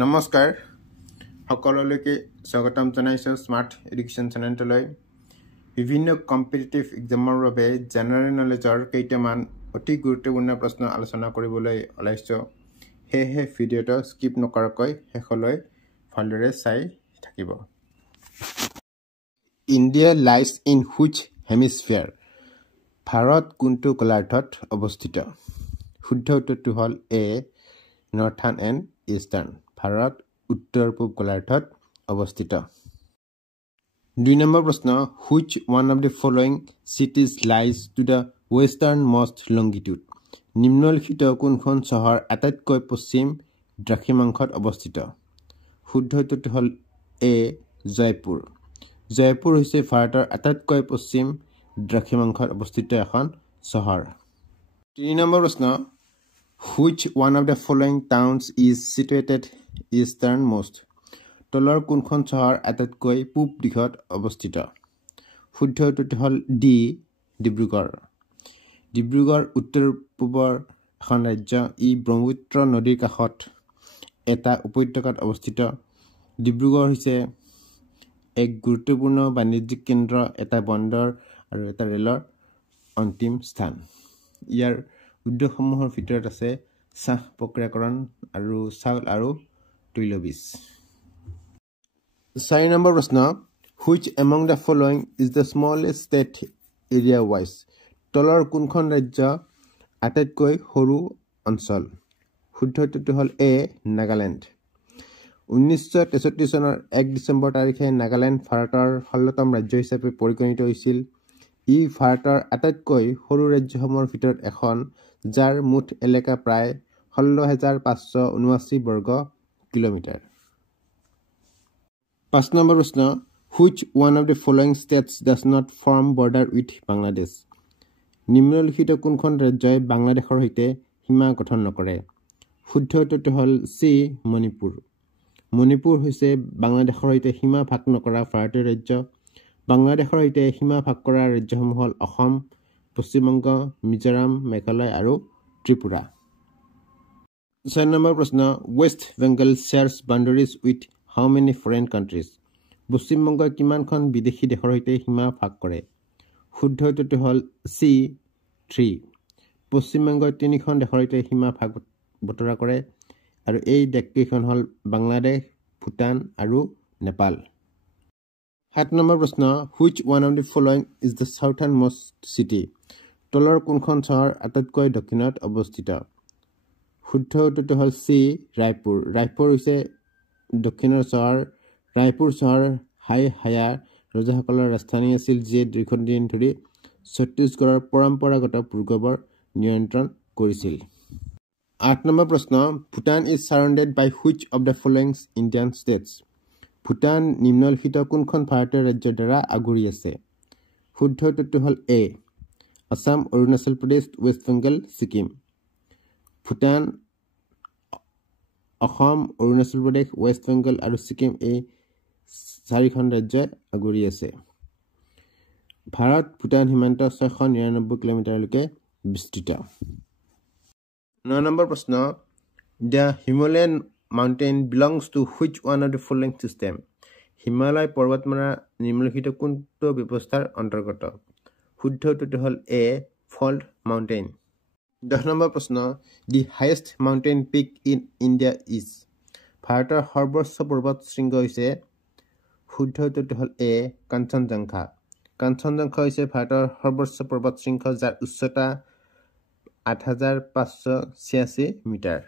নমস্কাৰ সকলোলৈকে স্বাগতম জনাইছো স্মাৰ্ট এডুকেশ্যন চেনেলটোলৈ বিভিন্ন কম্পিটিটিভ এক্সামৰ বাবে জেনাৰেল নলেজৰ কেইটামান অতি গুৰুত্বপূৰ্ণ প্ৰশ্ন আলোচনা কৰিবলৈ ওলাইছো হেহে ভিডিঅটো স্কিপ নকৰাকৈ শেষলৈ ভালদৰে চাই থাকিব India lies in which হেমিস্ফিয়াৰ Bharat কোনটো গোলাৰ্ধত অৱস্থিত শুদ্ধ উত্তৰটো হ'ল এ নৰ্থাৰ্ণ এণ্ড ইষ্টাৰ্ণ ভাৰত উত্তৰ পূব গোলাৰ্ধত অৱস্থিত 2 নম্বৰ প্ৰশ্ন which one of the following cities lies to the western most longitude নিম্নলিখিত কোনখন চহৰ আটাইতকৈ পশ্চিম দ্ৰাঘিমাংশত অৱস্থিত শুদ্ধ উত্তৰটো হ'ল এ জয়পুৰ জয়পুৰ হৈছে ভাৰতৰ আটাইতকৈ পশ্চিম দ্ৰাঘিমাংশত অৱস্থিত এখন চহৰ 3 নম্বৰ প্ৰশ্ন Which one of the following towns is situated easternmost? তলৰ কোনখন চহৰ আটাইতকৈ পূব দিশত অৱস্থিত শুদ্ধ উত্তৰটো হ'ল ডি ডিব্ৰুগড় ডিব্ৰুগড় উত্তৰ পূবৰ এখন ৰাজ্য ই ব্ৰহ্মপুত্ৰ নদীৰ কাষত এটা উপত্যকাত অৱস্থিত ডিব্ৰুগড় হৈছে এক গুৰুত্বপূৰ্ণ বাণিজ্যিক কেন্দ্ৰ এটা বন্দৰ আৰু এটা ৰেলৰ অন্তিম স্থান ইয়াৰ উদ্যোগসমূহৰ ভিতৰত আছে চাহ প্ৰক্ৰিয়াকৰণ আৰু চাউল আৰু তৈলবীজ 4 নম্বৰ প্ৰশ্ন which among the following is the smallest state area wise তলৰ কোনখন ৰাজ্য আটাইতকৈ সৰু অঞ্চল শুদ্ধ উত্তৰটো হ'ল এ নাগালেণ্ড 1963 চনৰ 1 ডিচেম্বৰ তাৰিখে নাগালেণ্ড ভাৰতৰ 16তম ৰাজ্য হিচাপে পৰিগণিত হৈছিল ই ভাৰতৰ আটাইতকৈ সৰু ৰাজ্যসমূহৰ ভিতৰত এখন যাৰ মুঠ এলেকা প্ৰায় 16,579 বৰ্গ কিলোমিটাৰ 5 নম্বৰ প্ৰশ্ন which one of the following states does not form border with Bangladesh নিম্নলিখিত কোনখন ৰাজ্যই বাংলাদেশৰ সৈতে সীমা গঠন নকৰে শুদ্ধ উত্তৰটো হ'ল চি মণিপুৰ মণিপুৰ হৈছে বাংলাদেশৰ সৈতে সীমা ভাগ নকৰা ভাৰতীয় ৰাজ্য বাংলাদেশৰ সৈতে সীমা ভাগ কৰা ৰাজ্যসমূহ হ'ল অসম পশ্চিমবংগ মিজোৰাম মেঘালয় আৰু ত্ৰিপুৰা 6 নম্বৰ প্ৰশ্ন west Bengal shares boundaries with how many foreign countries পশ্চিমবংগই কিমানখন বিদেশী দেশৰ সৈতে সীমা ভাগ কৰে শুদ্ধ উত্তৰটো হ'ল চি 3 পশ্চিমবংগই 3খন দেশৰ সৈতে সীমা ভাগ বতৰা কৰে আৰু এই দেশকেইখন হ'ল বাংলাদেশ ভূটান আৰু নেপাল 7 নম্বৰ প্ৰশ্ন which one of the following is the southernmost city তলৰ কোনখন চহৰ আটাইতকৈ দক্ষিণত অৱস্থিত শুদ্ধ উত্তৰটো হ'ল চি ৰায়পুৰ ৰায়পুৰ হৈছে দক্ষিণৰ চহৰ ৰায়পুৰ চহৰ হায়া ৰজাসকলৰ ৰাজধানী আছিল যিয়ে দীৰ্ঘদিন ধৰি ছত্তীশগড়ৰ পৰম্পৰাগত ভূগৰ্ভৰ নিয়ন্ত্ৰণ কৰিছিল 8 নম্বৰ প্ৰশ্ন Bhutan is surrounded by which of the following Indian states Bhutan নিম্নলিখিত কোনখন ভাৰতীয় ৰাজ্যৰ দ্বাৰা আগুৰি আছে শুদ্ধ উত্তৰটো হ'ল এ আসাম অৰুণাচল প্ৰদেশ ৱেষ্ট বেংগল ছিকিম ভূটান অসম অৰুণাচল প্ৰদেশ ৱেষ্ট বেংগল আৰু ছিকিম এই 4খন ৰাজ্যই আগুৰি আছে ভাৰত ভূটান সীমান্ত 699 কিলোমিটাৰলৈকে বিস্তৃত 9 নম্বৰ প্ৰশ্ন the Himalayan mountain belongs to which one of the following system Himalaya পৰ্বতমালা নিম্নলিখিত কোনটো ব্যৱস্থাৰ অন্তৰ্গত শুদ্ধ উত্তৰটো হ'ল এ ফল্ট মাউণ্টেইন 10 নম্বৰ প্ৰশ্ন the highest mountain peak in India is ভাৰতৰ সৰ্বোচ্চ পৰ্বত শৃংগ হৈছে শুদ্ধ উত্তৰটো হ'ল এ কাঞ্চনজংঘা কাঞ্চনজংঘা হৈছে ভাৰতৰ সৰ্বোচ্চ পৰ্বত শৃংগ যাৰ উচ্চতা 8,586 মিটাৰ